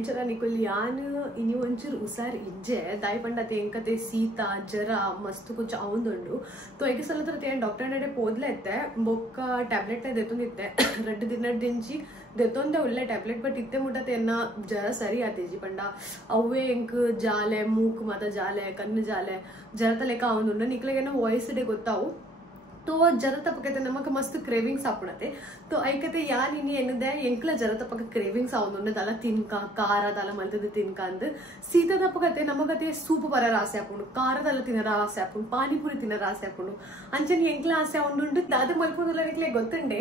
ಎಂಚರ ನಿಕುಲ್ ಯಾನ್ ಇನಿ ಒಂಚೂರು ಹುಷಾರ್ ಇಜ್ಜೆ ದಾಯಿ ಪಂಡತೆ ಎಂಕತೆ ಶೀತ ಜ್ವರ ಮಸ್ತ್ ಕೊಂಚ ಅವಂದುಂಡು ತೋ ಐಕೆ ಸಲ ತರ ಡಾಕ್ಟರ್ ನಡೆ ಪೋದ್ಲೆತ್ತೆ ಬೊಕ್ಕ ಟ್ಯಾಬ್ಲೆಟ್ ದೆತ್ತೊಂದಿತ್ತೆ ರೆಡ್ ದಿನಡ್ ದಿಂಚಿ ದೆತ್ತೊಂದೆ ಒಳ್ಳೆ ಟ್ಯಾಬ್ಲೆಟ್ ಬಟ್ ಇತ್ತೆ ಮುಟ್ಟತೆ ಎನ್ನ ಜ್ವರ ಸರಿ ಆತೇಜಿ ಪಂಡ ಅವೇ ಎಂಕ್ ಜಾಲೆ ಮೂಕ್ ಮತ ಜಾಲೆ ಕಣ್ಣು ಜಾಲೆ ಜ್ವರ ಲೆಕ್ಕ ಅವಂದುಂಡು ನಿಕ್ಲೆಗೇನೋ ವಾಯ್ಸ್ ಡೇ ಗೊತ್ತಾವು तो जरा तपकते नमक मस्त क्रेविंग्स आपणते तो ऐकते या निनी एनदे ಎಂಕ್ಲ जरा तपक क्रेविंग्स आवुंदुंडु दला तिनका कार दला मल्तद तिनका अंद सीता तपकते नमकते सूप बर रासे आपुंडु कार दला तिन रासे आपुंडु पानीपुरी तिन रासे आपुंडु अंचन ಎಂಕ್ಲ आसे आवुंडुंडु दाद मल्पोंदुला निक्ले ಗೊತ್ತುಂಡೆ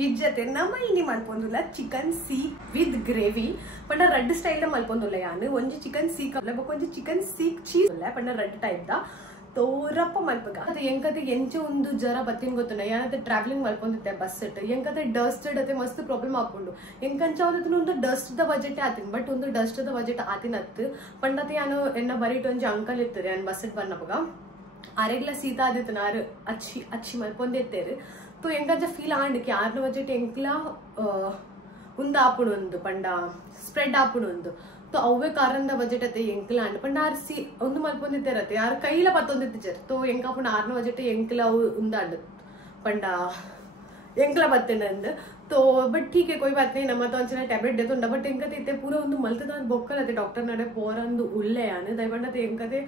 इज्जते नम इनी मल्पोंदुला चिकन सीक विद ग्रेवी पंड रेड स्टाइल मल्पोंदुला यान ಒಂಜಿ ಚಿಕನ್ ಸೀಕ್ ಅಲ್ಲ ಬಕೊಂಜಿ ಚಿಕನ್ ಸೀಕ್ ಚೀಸ್ ಅಲ್ಲ पंड रेड टाइप दा तो रप्प मल्पग अते ಎಂಕತೆ ಎಂಚ ಒಂದು ಜ್ವರ ಬತ್ತಿನ ಗೊತ್ತುಂಡ ಯಾನತೆ ಟ್ರಾವೆಲಿಂಗ್ ಮಲ್ಪೊಂದಿತ್ತೆ ಬಸ್ ಇಟ್ ಎಂಕತೆ ಡಸ್ಟೆಡ್ ಅತೆ ಮಸ್ತ್ ಪ್ರಾಬ್ಲಮ್ ಆಪುಂಡು ಎಂಕಂಚ ಅವದನ ಒಂದು ಡಸ್ಟ್ ದ ಬಜೆಟ್ ಆತಿನ್ ಬಟ್ ಒಂದು ಡಸ್ಟ್ ದ ಬಜೆಟ್ ಆತಿನತ್ತು ಪಂಡತೆ ಯಾನು ಎನ್ನ ಬರಿಟ್ ಒಂಜಿ ಅಂಕಲ್ ಇತ್ತರೆ ಯಾನ್ ಬಸ್ ಇಟ್ ಬನ್ನಪಗ ಅರೆಗ್ಲ ಸೀತಾ ಆದಿತ್ತು ನಾರು ಅಚ್ಚಿ ಅಚ್ಚಿ ಮಲ್ಪೊಂದಿತ್ತೇರು तो ಎಂಕಂಚ ಫೀಲ್ ಆಂಡಕ್ಕೆ ಆರ್ನ ಬಜೆಟ್ ಎಂಕ್ಲ ಉಂದ ಆಪುಡು ಒಂದು ಪಂಡ ಸ್ಪ್ರೆಡ್ ಆಪುಡು ಒಂದು तो अवे कारण बजेट अते ಎಂಕ್ಲ ಅಂಡ್ ಪಂಡ ಆರ್ಸಿ ಒಂದು ಮಲ್ಪೊಂದಿತ್ತೇರತೆ ಯಾರ ಕೈಲ ಪತ್ತೊಂದಿತ್ತಿಜರ್ तो ಎಂಕ ಪುಣ ಆರ್ನ ಬಜೆಟ್ ಎಂಕ್ಲ ಉಂದಾಂಡ್ ಪಂಡ ಎಂಕ್ಲ ಬತ್ತೆಂड तो बट ठीक है कोई बात नहीं नम्म तो अंचना टैब्लेट देतोंड बट ಎಂಕತೆ इत्ते पूरा ಒಂದು ಮಲ್ತದ ಬೊಕ್ಕಲತೆ ಡಾಕ್ಟರ್ ನಡೆ ಪೋರಂದು ಉಲ್ಲೆ ಯಾನೆ ದಯಪಂಡತೆ ಎಂಕತೆ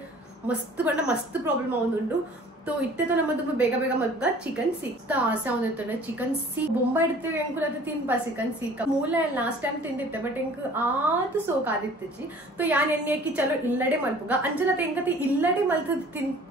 ಮಸ್ತ್ ಪಂಡ ಮಸ್ತ್ ಪ್ರಾಬ್ಲಮ್ ಆವೊಂದುಂಡು तो इत्ते तो नम्म ತುಂಬ ಬೇಗ ಬೇಗ ಮಲ್ಪಗ ಚಿಕನ್ ಸೀಕ್ ಆಸೆ ಆವೊಂದಿತ್ತಂಡೆ ಚಿಕನ್ ಸೀಕ್ ಬೊಂಬ ಇಡ್ತೇವೆ ಎಂಕುಲತೆ ತಿನ್ಪ ಚಿಕನ್ ಸೀಕ್ ಮೂಲ ಲಾಸ್ಟ್ ಟೈಮ್ ತಿಂದಿತ್ತೆ ಬಟ್ ಎಂಕ್ ಆತು ಸೋಕ್ ಆದಿತ್ತಿಜಿ तो ಯಾನ್ ಎಣ್ಣೆಕಿ ಚಲೋ ಇಲ್ಲಡೆ ಮಲ್ಪಗ ಅಂಜನತೆ ಎಂಕತೆ ಇಲ್ಲಡೆ ಮಲ್ತದ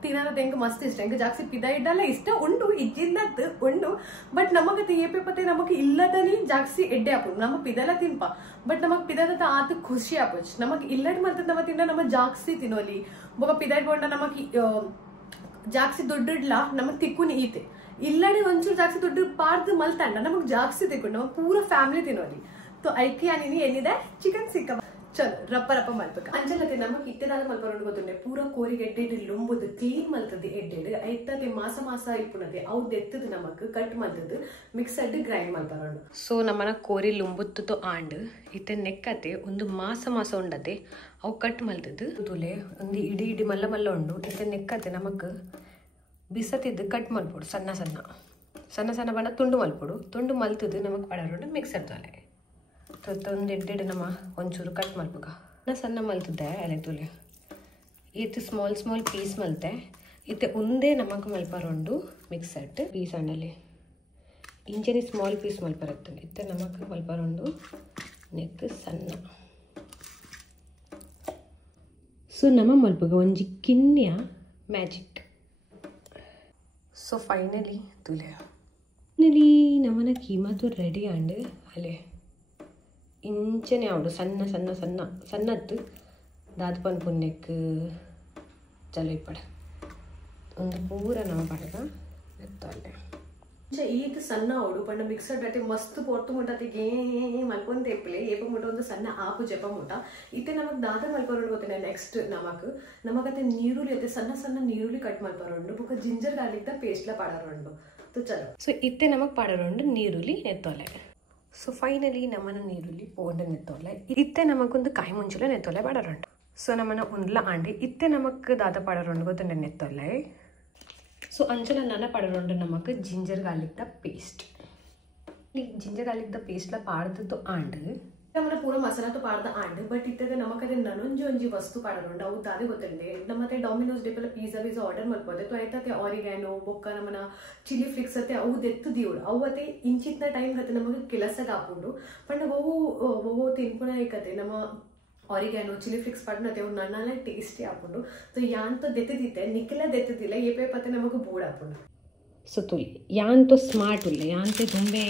ತಿನ್ನನತೆ ಎಂಕ್ ಮಸ್ತ್ ಇಷ್ಟ ಎಂಕ್ ಜಾಸ್ತಿ ಪಿದ ಇಡ್ಡಲ್ಲ ಇಷ್ಟ ಉಂಡು ಇಜ್ಜಿಂದತ್ ಉಂಡು ಬಟ್ ನಮಗತೆ ಏಪೆ ಪತೆ ನಮಕ್ ಇಲ್ಲದನಿ ಜಾಸ್ತಿ ಎಡ್ಡೆ ಆಪುಂಡು ನಮ ಪಿದಲ ತಿನ್ಪ ಬಟ್ ನಮಕ್ ಪಿದದ ಆತು ಖುಷಿ ಆಪುಜ್ ನಮಕ್ ಇಲ್ಲಡೆ ಮಲ್ತದ ನಮ ತಿನ್ನ ನಮ ಜಾಸ್ತಿ ತಿನ್ನೋಲಿ ಬೊಕ ಪಿದ ಇಡ್ಕೊಂಡ ನಮಕ್ ಜಾಸ್ತಿ ದುಡ್ಡಿಡ್ಲ ನಮಗ್ ತಿಕ್ಕುನಿ ಈತೆ ಇಲ್ಲಡೆ ಒಂಚೂರು ಜಾಸ್ತಿ ದುಡ್ಡು ಪಾರ್ದು ಮಲ್ತಂಡ ನಮಗ್ ಜಾಸ್ತಿ ತಿಕ್ಕೊಂಡು ನಮಗ್ ಪೂರ ಫ್ಯಾಮಿಲಿ ತಿನ್ನೋಲಿ तो ಐಕೆ ಯಾನಿನಿ ಏನಿದೆ ಚಿಕನ್ ಸಿಕ್ಕ ಚಲೋ ರಪ್ಪ ರಪ್ಪ ಮಲ್ಪಕ ಅಂಜಲತೆ ನಮಗ್ ಇತ್ತೆದಾದ ಮಲ್ಪರೋಡು ಗೊತ್ತುಂಡೆ ಪೂರ ಕೋರಿಗೆ ಎಡ್ಡೆಡ್ ಲುಂಬುದು ಕ್ಲೀನ್ ಮಲ್ತದೆ ಎಡ್ಡೆಡ್ ಐತತೆ ಮಾಸ ಮಾಸ ಇಪ್ಪುನದೆ ಅವು ದೆತ್ತದು ನಮಕ್ ಕಟ್ ಮಲ್ತದು ಮಿಕ್ಸಡ್ ಗ್ರೈಂಡ್ ಮಲ್ಪರೋಡು ಸೊ ನಮ್ಮನ ಕೋರಿ ಲುಂಬುತ್ತು ಆಂಡ್ ಇತ್ತೆ ನೆಕ್ಕತೆ ಒಂದು ಮಾಸ ಮಾಸ ಉಂಡತೆ ಅವು ಕಟ್ ಮಲ್ತದು ತುಲೆ ಒಂದು ಇಡಿ ಇಡಿ ಮಲ್ಲ ಮಲ್ಲ ಉಂಡು ಇತ್ತೆ ನೆಕ್ಕತೆ ನಮಕ್ ಬಿಸತಿದ್ದು ಕಟ್ ಮಲ್ಪೋಡು ಸಣ್ಣ ಸಣ್ಣ ಸಣ್ಣ ಸಣ್ಣ ಬಣ್ಣ ತುಂಡು ಮಲ್ಪೋಡು ತುಂಡು ಮಲ್ತದು ನಮಕ್ ಪಡರೋಡು ಮಿಕ್ಸರ್ ತೊಲೆ ಒಂದು ಎಡ್ಡೆಡ್ ನಮ್ಮ ಒಂಚೂರು ಕಟ್ ಮಲ್ಪಗ ಸಣ್ಣ ಮಲ್ತಿದ್ದೆ ಎಲೆ ತುಲೆ ಇತ್ತು ಸ್ಮಾಲ್ ಸ್ಮಾಲ್ ಪೀಸ್ ಮಲ್ತೆ ಇತ್ತೆ ಒಂದೇ ನಮಕ್ ಮಲ್ಪರೋಂಡು ಮಿಕ್ಸೆಟ್ ಪೀಸ್ ಅಂಡಲ್ಲಿ ಇಂಚನೆ ಸ್ಮಾಲ್ ಪೀಸ್ ಮಲ್ಪರತ್ತೆ ಇತ್ತೆ ನಮಕ್ ಮಲ್ಪರೋಂಡು ನೆಕ್ ಸಣ್ಣ ಸೊ ನಮ್ಮ ಮಲ್ಪಗ ಒಂಜಿ ಕಿನ್ಯ ಮ್ಯಾಜಿಕ್ ಸೊ ಫೈನಲಿ ತುಲೆ ಫೈನಲಿ ನಮ್ಮನ ಕೀಮಾತು ರೆಡಿ ಅಂಡ್ ಅಲೆ ಇಂಚನೆ ಅವಡು ಸಣ್ಣ ಸಣ್ಣ ಸಣ್ಣ ಸಣ್ಣತ್ತು ದಾದಪನ್ ಪುಣ್ಯಕ್ಕೆ ಚಲೋ ಇಪ್ಪಡ ಒಂದು ಪೂರ ನಮ್ಮ ಪಡಗ ಎತ್ತಲ್ಲೆ ಈತ ಸಣ್ಣ ಅವಡು ಪಂಡ ಮಿಕ್ಸಡ್ ಅಟ್ಟೆ ಮಸ್ತ್ ಪೊರ್ತು ಮುಟ್ಟತಿಗೆ ಮಲ್ಕೊಂಡ್ ತೆಪ್ಪಲೆ ಏಪ ಮುಟ್ಟ ಒಂದು ಸಣ್ಣ ಆಪು ಜಪ ಮುಟ್ಟ ಇತ್ತೆ ನಮಗ್ ದಾದ ಮಲ್ಪರೋಡು ಗೊತ್ತಿನ ನೆಕ್ಸ್ಟ್ ನಮಗತ್ತೆ ನೀರುಳ್ಳಿ ಅತ್ತೆ ಸಣ್ಣ ಸಣ್ಣ ನೀರುಳ್ಳಿ ಕಟ್ ಮಲ್ಪರೋಂಡು ಬೊಕ ಜಿಂಜರ್ ಗಾರ್ಲಿಕ್ ದ ಪೇಸ್ಟ್ಲ ಪಾಡರೋಂಡು तो चलो ಸೊ ಇತ್ತೆ ನಮಗ್ ಪಾಡರೋಂಡು ನೀರುಳ್ಳಿ ನೆತ್ತೊಲೆ ಸೊ ಫೈನಲಿ ನಮ್ಮನ ನೀರುಳ್ಳಿ ಪೋಂಡ ನೆತ್ತೊಲೆ ಇತ್ತೆ ನಮಗೊಂದು ಕಾಯಿ ಮುಂಚುಲೆ ನೆತ್ತೊಲೆ ಪಾಡರೋಂಡು ಸೊ ನಮ್ಮನ ಉಂಡ್ಲ ಆಂಡಿ ಇತ್ತೆ ನಮಕ್ ದಾದ ಪಾಡರೋಂಡು ಗೊತ್ತುಂಡೆ ನೆತ್ತೊಲೆ ಸೊ ಅಂಚಲ ನನ್ನ ಪಾಡರೋಂಡು ನಮಕ್ ಜಿಂಜರ್ ಗಾರ್ಲಿಕ್ ದ ಪೇಸ್ಟ್ ಜಿಂಜರ್ ಗಾರ್ಲಿಕ್ ದ ಪೇಸ್ಟ್ಲ ಪಾಡ್ದದ್ದು ಆಂಡ್ ನಮ್ಮನ ಪೂರ ಮಸಾಲ तो ಪಾಡ್ದ ಆಂಡ್ ಬಟ್ ಇತ್ತದೆ ನಮಕದೆ ನನೊಂಜಿ ಒಂಜಿ ವಸ್ತು ಪಾಡರೋಂಡು ಅವು ದಾದೆ ಗೊತ್ತುಂಡೆ ನಮ್ಮತ್ತೆ ಡೊಮಿನೋಸ್ ಡಿಪೆಲ್ಲ ಪಿಜ್ಜಾ ಆರ್ಡರ್ ಮಲ್ಪೋದೆ तो ಐತತೆ ಆರಿಗ್ಯಾನೋ ಬೊಕ್ಕ ನಮ್ಮನ ಚಿಲ್ಲಿ ಫ್ಲೇಕ್ಸ್ ಅತ್ತೆ ಅವು ದೆತ್ತು ದಿಯೋಡು ಅವು ಅತ್ತೆ ಇಂಚಿತ್ನ ಟೈಮ್ ಗತೆ ನಮಗೆ ಕೆಲಸಗ ಆಪುಂಡು ಪಂಡ ಒವು ತಿನ್ಪುಣ ಏಕತೆ ನಮ್ಮ ಆರಿಗ್ಯಾನೋ ಚಿಲ್ಲಿ ಫ್ಲೇಕ್ಸ್ ಪಡ್ನತೆ ಅವು ನನ್ನಲ್ಲ ಟೇಸ್ಟಿ ಆಪುಂಡು तो ಯಾನ್ तो ದೆತ್ತದಿತ್ತೆ ನಿಕ್ಕೆಲ್ಲ ದೆತ್ತದಿಲ್ಲ ಏಪೇ ಪತ್ತೆ ನಮಗೆ ಬೋರ್ಡ್ ಆಪುಂಡು ಸೊ ತುಳಿ ಯಾನ್ तो ಸ್ಮಾರ್ಟ್ ಉಲ್ಲೆ ಯಾನ್ ते ತುಂಬೆ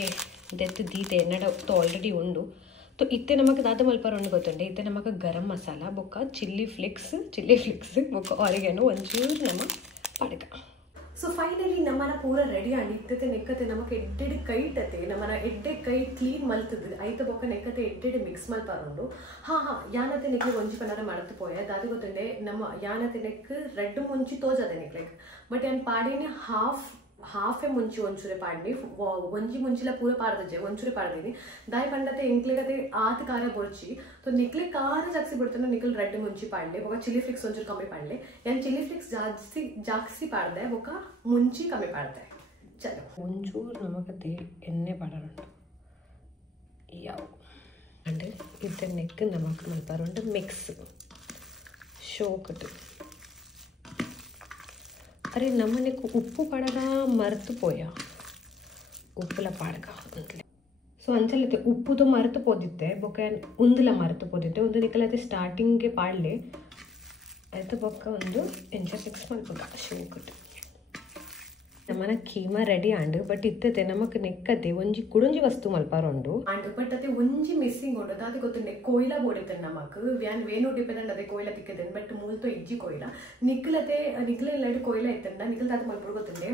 ದೆತ್ತದೀತೆ ನಡ तो ಆಲ್ರೆಡಿ ಉಂಡು तो इत्ते नमक दादा मल्परोंಡು ಗೊತ್ತುಂಡೆ इत्ते नमक गरम मसाला बोक्का चिल्ली फ्लेक्स बोक्का ऑरिगेनो ಒಂಚೂರು ನಮ್ಮ ಪಡಕ ಸೊ ಫೈನಲಿ ನಮ್ಮನ ಪೂರ ರೆಡಿ ಆಗಿ ಇತ್ತತೆ ನೆಕ್ಕತೆ ನಮಕ್ ಎಡ್ಡೆಡ್ ಕೈ ಇಟ್ಟತೆ ನಮ್ಮನ ಎಡ್ಡೆ ಕೈ ಕ್ಲೀನ್ ಮಲ್ತದ ಐತ ಬೊಕ್ಕ ನೆಕ್ಕತೆ ಎಡ್ಡೆಡ್ ಮಿಕ್ಸ್ ಮಲ್ಪರೋಂಡು ಹಾ ಯಾನತೆ ನೆಕ್ಲೆ ಒಂಜಿ ಪನ್ನರ ಮಾಡತ್ತೆ ಪೋಯ ದಾದಿ ಗೊತ್ತುಂಡೆ ನಮ್ಮ ಯಾನತೆ ನೆಕ್ ರೆಡ್ ಮುಂಚಿ ತೋಜದೆ ನೆಕ್ಲೆಗ್ ಬಟ್ ಯಾನ್ ಪಾಡಿನಿ ಹಾಫ್ ಹಾಫೆ ಮುಂಚಿ ಒಂಚೂರೆ ಪಾಡ್ನಿ ಒಂಜಿ ಮುಂಚಿಲ ಪೂರ ಪಾಡ್ದಜೆ ಒಂಚೂರೆ ಪಾಡ್ದೀನಿ ದಾಯಿ ಪಂಡತೆ ಎಂಕ್ಲೆಗತೆ ಆತ ಖಾರ ಬೊರ್ಚಿ ತೊ ನಿಕ್ಲೆ ಖಾರ ಜಾಸ್ತಿ ಬಿಡ್ತಾನೆ ನಿಕ್ಲ್ ರೆಡ್ ಮುಂಚಿ ಪಾಡ್ಲೆ ಬೊಕ ಚಿಲ್ಲಿ ಫ್ಲೇಕ್ಸ್ ಒಂಚೂರು ಕಮ್ಮಿ ಪಾಡ್ಲೆ ಯಾನ್ ಚಿಲ್ಲಿ ಫ್ಲೇಕ್ಸ್ ಜಾಸ್ತಿ ಪಾಡ್ದೆ ಬೊಕ ಮುಂಚಿ ಕಮ್ಮಿ ಪಾಡ್ದೆ ಚಲೋ ಒಂಚೂರು ನಮಗತೆ ಎಣ್ಣೆ ಪಾಡೋಣ ಯಾವ అంటే ఇద్దరు నెక్ నమక్ మల్పారు మిక్స్ షోకట్ అరే నమ్మకు ఉప్పు పడగా మరతుపోయా ఉప్పుల పడగా ಅಂತಲೇ ಸೊ ಅಂಚಲೈತೆ ಉಪ್ಪುದು ಮರೆತು ಪೋದಿತ್ತೆ ಬೊಕ್ಕ ಉಂದುಲ ಮರೆತು ಪೋದಿತ್ತೆ ಒಂದು ನಿಕ್ಕಲೈತೆ ಸ್ಟಾರ್ಟಿಂಗ್ಗೆ ಪಾಡ್ಲೆ ಆಯ್ತು ಬೊಕ್ಕ ಒಂದು ಎಂಚ ಫಿಕ್ಸ್ ಮಲ್ಪಗ ಶೋಕಟ್ ನಮ್ಮನ ಕೀಮಾ ರೆಡಿ ಆಂಡ್ ಬಟ್ ಇತ್ತತೆ ನಮಕ್ ನೆಕ್ಕತೆ ಒಂಜಿ ಕುಡೊಂಜಿ ವಸ್ತು ಮಲ್ಪಾರೋಂಡು ಆಂಡ್ ಬಟ್ ಅತೆ ಒಂಜಿ ಮಿಸ್ಸಿಂಗ್ ಉಂಡು ದಾದಿ ಗೊತ್ತುಂಡೆ ಕೊಯ್ಲ ಬೋಡಿತ್ತೆ ನಮಕ್ ವ್ಯಾನ್ ವೇನು ಡಿಪೆಂಡ್ ಅದೆ ಕೊಯ್ಲ ತಿಕ್ಕದೆ ಬಟ್ ಮೂಲ್ತೋ ಇಜ್ಜಿ ಕೊಯ್ಲ ನಿಕ್ಲ ಇಲ್ಲಡ್ ಕೊಯ್ಲ ಇತ್ತಂಡ ನಿಕ್ಲ ದಾದ ಮಲ್ಪುಡು ಗೊತ್ತುಂಡೆ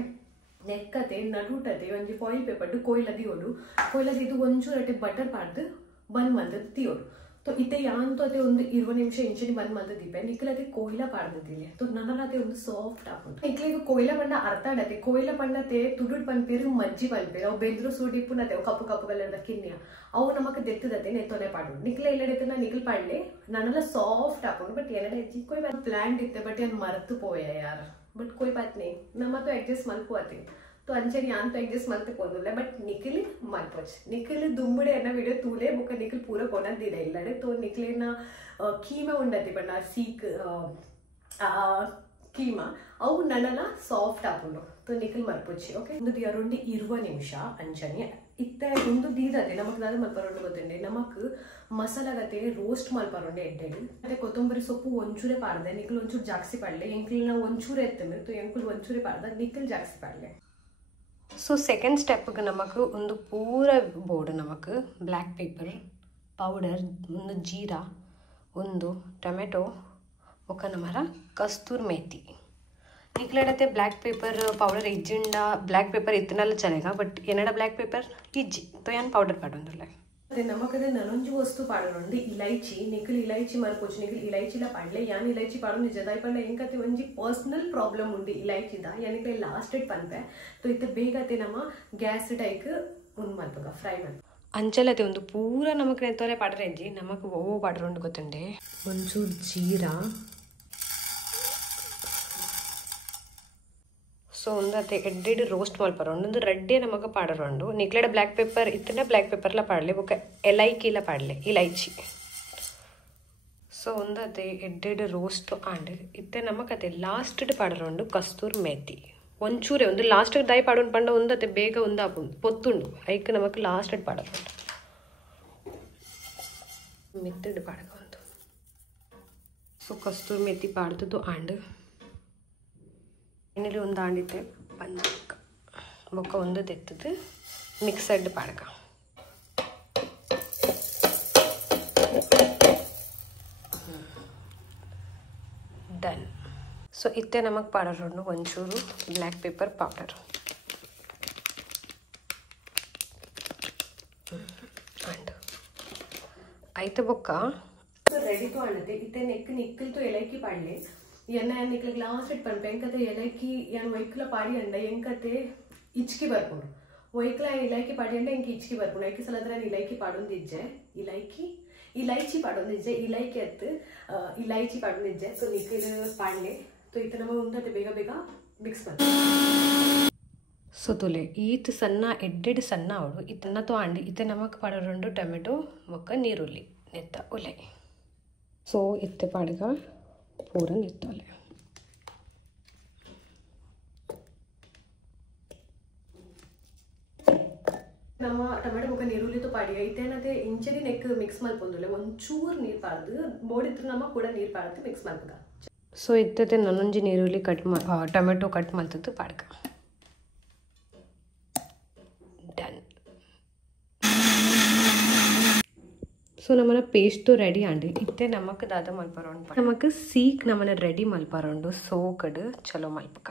ನೆಕ್ಕತೆ ನಡುಟತೆ ಒಂಜಿ ಫಾಯಿಲ್ ಪೇಪರ್ ಕೊಯ್ಲ ದಿಯೋಡು ಕೊಯ್ಲ ಇದು ಒಂಚೂರಟೆ ಬಟರ್ ಪಾಡ್ದು ಬಂದ್ ಮಲ್ದ ತಿಯೋಡು तो इते यान तो अते ಒಂದು 20 ನಿಮಿಷ ಇಂಚಿನಿ ಬಂದ್ ಮಲ್ದ ದೀಪೆ ನಿಕ್ಲತೆ ಕೊಯ್ಲ ಪಾಡ್ದಿಲ್ಲ तो ನನಲತೆ ಒಂದು ಸಾಫ್ಟ್ ಆಪುಂಡು ಇಕ್ಲೆಗ ಕೊಯ್ಲ ಬಂಡ ಅರ್ಥಾಡತೆ ಕೊಯ್ಲ ಬಂಡತೆ ತುಡುಡ್ ಪನ್ಪೇರು ಮಜ್ಜಿ ಪನ್ಪೇರು ಅವು ಬೆಂದ್ರು ಸೂಡಿಪ್ಪುನತೆ ಅವು ಕಪ್ಪು ಕಪ್ಪು ಕಲರ್ದ ಕಿನ್ನಿಯ ಅವು ನಮಕ್ ದೆತ್ತದತೆ ನೆತ್ತೊನೆ ಪಾಡು ನಿಕ್ಲೆ ಇಲ್ಲಡೆತನ ನಿಕ್ಲ್ ಪಾಡ್ಲೆ ನನಲ ಸಾಫ್ಟ್ ಆಪುಂಡು ಬಟ್ ಏನಡೆ ಎಜ್ಜಿ कोई बात प्लान इत्ते बट यान मरतु पोया यार बट कोई बात नहीं नम तो एडजस्ट मल्पुआते तो अंचन यान तो एडजस्ट मल्ते पोदुल्ले बट निखिल मल्पोच निखिल दुम्बुडे अन्न वीडियो तूले बुक निखिल पूरा कोनदिदे इल्लडे तो निखिलेन कीमा उंडति बण्ण सीक कीमा अವು ನನಲ ಸಾಫ್ಟ್ ಆಪುಂಡು तो निखिल मल्पोची ओके ಒಂದು ಅರೌಂಡ್ 20 ನಿಮಿಷ ಅಂಚನೆ ಇತ್ತೆ ಒಂದು ದೀದದೆ ನಮಕ್ ದಾದ ಮಲ್ಪರೋಂಡು ಗೊತ್ತುಂಡೆ ನಮಕ್ ಮಸಾಲಾಗತೆ ರೋಸ್ಟ್ ಮಲ್ಪರೋಂಡೆ ಎಡ್ಡೆಡು ಮತ್ತೆ ಕೊತ್ತಂಬರಿ ಸೊಪ್ಪು ಒಂಚೂರೆ ಪಾಡ್ದೆ ನಿಖಿಲ್ ಒಂಚೂರು ಜಾಸ್ತಿ ಪಾಡ್ಲೆ ಎಂಕ್ಲಿನ ಒಂಚೂರೆ ಎತ್ತಮೆ तो ಎಂಕುಲ್ ಒಂಚೂರೆ ಪಾಡ್ದ ನಿಖಿಲ್ ಜಾಸ್ತಿ ಪಾಡ್ಲೆ ಸೊ ಸೆಕೆಂಡ್ ಸ್ಟೆಪ್ಗೆ ನಮಕ್ ಒಂದು ಪೂರ ಬೋರ್ಡ್ ನಮಕ್ ಬ್ಲ್ಯಾಕ್ ಪೇಪರ್ ಪೌಡರ್ ಒಂದು ಜೀರಾ ಒಂದು ಟೊಮೆಟೊ ఒక ನಮರ ಕಸ್ತೂರ್ ಮೇಥಿ ನಿಕ್ಲಡತೆ ಬ್ಲ್ಯಾಕ್ ಪೇಪರ್ ಪೌಡರ್ ಇಜ್ಜಿಂಡ ಬ್ಲ್ಯಾಕ್ ಪೇಪರ್ ಇತ್ತನಲ್ಲ ಚಲೆಗ ಬಟ್ ಏನಡ ಬ್ಲ್ಯಾಕ್ ಪೇಪರ್ ಇಜ್ಜಿ तो ಯಾನ್ ಪೌಡರ್ ಪಾಡೊಂದುಲ್ಲ ಅದೇ ನಮಕದೆ ನನೊಂಜಿ ವಸ್ತು ಪಾಡೊಂಡು ಇಲೈಚಿ ನಿಖಿಲ್ ಇಲೈಚಿ ಮರ್ಪೋಚ್ ನಿಖಿಲ್ ಇಲೈಚಿಲ ಪಾಡ್ಲೆ ಯಾನ್ ಇಲೈಚಿ ಪಾಡೊಂದು ನಿಜದಾಯಿ ಪಂಡ ಎಂಕತೆ ಒಂಜಿ ಪರ್ಸನಲ್ ಪ್ರಾಬ್ಲಮ್ ಉಂಡು ಇಲೈಚಿದ ಯಾನಿಕೆ ಲಾಸ್ಟ್ ಡೇಟ್ ಪನ್ಪೆ तो ಇತ್ತೆ ಬೇಗತೆ ನಮ್ಮ ಗ್ಯಾಸ್ ಟೈಕ್ ಉನ್ ಮಲ್ಪಗ ಫ್ರೈ ಮಲ್ಪ ಅಂಚಲತೆ ಒಂದು ಪೂರ ನಮಕ್ ನೆತ್ತೋರೆ ಪಾಡ್ರೆ ಇಜ್ಜಿ ನಮಕ್ ಓ ಪಾಡ್ರೋಂಡು ಗೊತ್ತುಂಡೆ ಒಂಚೂರು ಜೀರಾ ಸೊ ಒಂದತೆ ಎಡ್ಡೆಡ್ ರೋಸ್ಟ್ ಮಲ್ಪರೋಂಡು ಒಂದು ರೆಡ್ಡೆ ನಮಕ್ ಪಾಡರೋಂಡು ನಿಕ್ಲೆಡ ಬ್ಲ್ಯಾಕ್ ಪೇಪರ್ ಇತ್ತನೆ ಬ್ಲ್ಯಾಕ್ ಪೇಪರ್ಲ ಪಾಡ್ಲೆ ಬೊಕ ಎಲೈಕಿಲ ಪಾಡ್ಲೆ ಇಲೈಚಿ ಸೊ ಒಂದತೆ ಎಡ್ಡೆಡ್ ರೋಸ್ಟ್ ಆಂಡ್ ಇತ್ತೆ ನಮಕತೆ ಲಾಸ್ಟ್ ಪಾಡರೋಂಡು ಕಸ್ತೂರ್ ಮೇಥಿ ಒಂಚೂರೆ ಒಂದು ಲಾಸ್ಟ್ ದಾಯಿ ಪಾಡೋನ್ ಪಂಡ ಒಂದತೆ ಬೇಗ ಒಂದು ಆಪುಂಡು ಪೊತ್ತುಂಡು ಐಕ್ ನಮಕ್ ಲಾಸ್ಟ್ ಪಾಡರೋಂಡು ಮಿತ್ತಡ್ ಪಾಡಗ ಒಂದು ಸೊ ಕಸ್ತೂರ್ ಮೇಥಿ ಪಾಡ್ದು ಆಂಡ್ ಇನ್ನಿಲ್ಲಿ ಒಂದು ಆಂಡಿತ್ತೆ ಬಂದಕ್ಕ ಬೊಕ್ಕ ಒಂದು ತೆತ್ತದು ಮಿಕ್ಸಡ್ ಪಾಡಕ ಡನ್ ಸೊ ಇತ್ತೆ ನಮಕ್ ಪಾಡರೋಂಡು ಒಂಚೂರು ಬ್ಲ್ಯಾಕ್ ಪೇಪರ್ ಪೌಡರ್ ಅಂಡ್ ಐತೆ ಬೊಕ್ಕ ರೆಡಿ तो आणते इथे नेक निखिल तो एलायकी पाडले यांना निखिल लास्ट इट पनपे ಎಂಕತೆ एलायकी यान वैकला पाडी अंड ಎಂಕತೆ इचकी ಬರ್ಕೊಂಡು ವೈಕಲ ಇಲೈಕಿ ಪಾಡಿ ಅಂಡ ಎಂಕಿ ಇಚಕಿ ಬರ್ಕೊಂಡು ಐಕಿ ಸಲದ್ರ ಇಲೈಕಿ ಪಾಡೊಂದಿಜ್ಜೆ ಇಲೈಚಿ ಪಾಡೊಂದಿಜ್ಜೆ ಇಲೈಕಿ ಅತ್ತು ಇಲೈಚಿ ಪಾಡೊಂದಿಜ್ಜೆ ಸೊ ನಿಖಿಲ್ ಪಾಡ್ಲೆ तो इतना ನಮ್ಮ ಉಂದತೆ ಬೇಗ ಬೇಗ ಮಿಕ್ಸ್ ಮಾಡಿ ಸೊ ತುಲೆ ಈತ್ ಸಣ್ಣ ಎಡ್ಡೆಡ್ ಸಣ್ಣ ಅವಳು ಇತನ್ನ ತೋ ಆಂಡಿ ಇತ್ತೆ ನಮಕ್ ಪಾಡರೋಂಡು ಟೊಮೆಟೊ ಬೊಕ್ಕ ನೀರುಳ್ಳಿ ನೆತ್ತ ಒಲೆ ಸೊ ಇತ್ತೆ ಪಾಡ್ಗ ಪೂರ ನಿತ್ತೊಲೆ ನಮ್ಮ ಟೊಮೆಟೊ ಬೊಕ್ಕ ನೀರುಳ್ಳಿ तो ಪಾಡಿ ಐತೆನತೆ ಇಂಚಡಿ ನೆಕ್ ಮಿಕ್ಸ್ ಮಲ್ಪೊಂದುಲೆ ಒಂಚೂರು ನೀರು ಪಾಡ್ದು ಬೋಡಿತ್ರ ನಮ್ಮ ಕೂಡ ನೀರು ಪಾಡ್ದು ಮಿಕ್ಸ್ ಮಲ್ಪಗ ಸೊ ಇತ್ತತೆ ನನ್ನೊಂಜಿ ನೀರುಳ್ಳಿ ಕಟ್ ಟೊಮೆಟೊ ಕಟ್ ಮಲ್ತದ್ದು ಪಾಡ್ಕ ಡನ್ ಸೊ ನಮ್ಮನ ಪೇಸ್ಟ್ ರೆಡಿ ಆಂಡಿ ಇತ್ತೆ ನಮಕ್ ದಾದ ಮಲ್ಪರೋಂಡು ನಮಕ್ ಸೀಕ್ ನಮ್ಮನ ರೆಡಿ ಮಲ್ಪರೋಂಡು ಸೋಕಡ್ ಚಲೋ ಮಲ್ಪಕ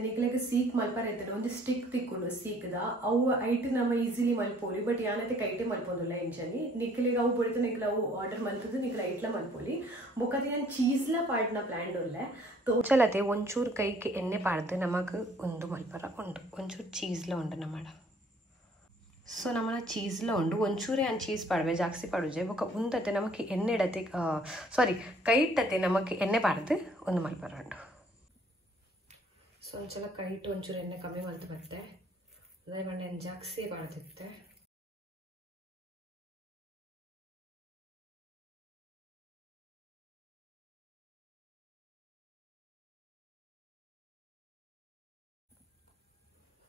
ನಿಕ್ಲೆಗೆ ಸೀಕ್ ಮಲ್ಪರ ಇರ್ತದೆ ಒಂದು ಸ್ಟಿಕ್ ತಿಕ್ಕೊಂಡು ಸೀಕ್ದ ಅವು ಐಟ್ ನಮ್ಮ ಈಸಿಲಿ ಮಲ್ಪೋಲಿ ಬಟ್ ಯಾನತ್ತೆ ಕೈಟೆ ಮಲ್ಪೋದಿಲ್ಲ ಎಂಚನಿ ನಿಕ್ಲೆಗೆ ಅವು ಬಡಿತ ನಿಕ್ಲೆ ಅವು ಆರ್ಡರ್ ಮಲ್ತದ್ದು ನಿಕ್ಲೆ ಐಟ್ಲ ಮಲ್ಪೋಲಿ ಬೊಕ್ಕತಿ ನಾನು ಚೀಸ್ಲ ಪಾಡ್ನ ಪ್ಲಾನ್ ಉಳ್ಳೆ ಚಲತೆ ಒಂಚೂರು ಕೈಗೆ ಎಣ್ಣೆ ಪಾಡ್ದು ನಮಗೆ ಒಂದು ಮಲ್ಪರ ಉಂಡು ಒಂಚೂರು ಚೀಸ್ಲ ಉಂಡು ನಮ್ಮಡ ಸೊ ನಮ್ಮನ್ನ ಚೀಸ್ಲ ಉಂಡು ಒಂಚೂರೇ ಅನ್ ಚೀಸ್ ಪಾಡ್ವೆ ಜಾಸ್ತಿ ಪಾಡುಜೆ ಬೊಕ್ಕ ಉಂದತೆ ನಮಗೆ ಎಣ್ಣೆ ಇಡತೆ ಸಾರಿ ಕೈ ಇಟ್ಟತೆ ನಮಗೆ ಎಣ್ಣೆ ಪಾಡ್ದು ಒಂದು ಮಲ್ಪರ ಉಂಡು ಸೊ ಒಂದ್ಸಲ ಕೈ ಇಟ್ಟು ಒಂಚೂರು ಎಣ್ಣೆ ಕಮ್ಮಿ ಮಲ್ತು ಬರುತ್ತೆ ಅದೇ ಬಂಡೆ ಜಾಸ್ತಿ ಪಾಡ್ತಿತ್ತೆ